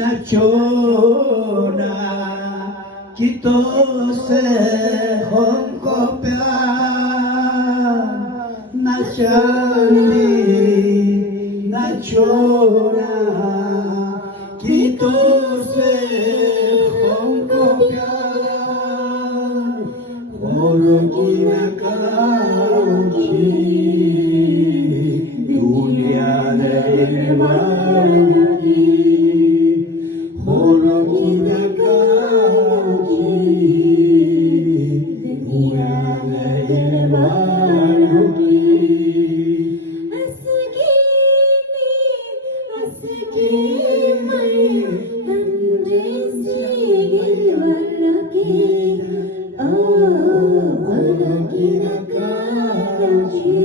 न छोड़ा कि तो से हमको प्यार न चांदी न छोड़ा कि तो से हमको प्यार और की न काउची दुनिया रहवानी और की न काउची दुनिया रहवानी Oh,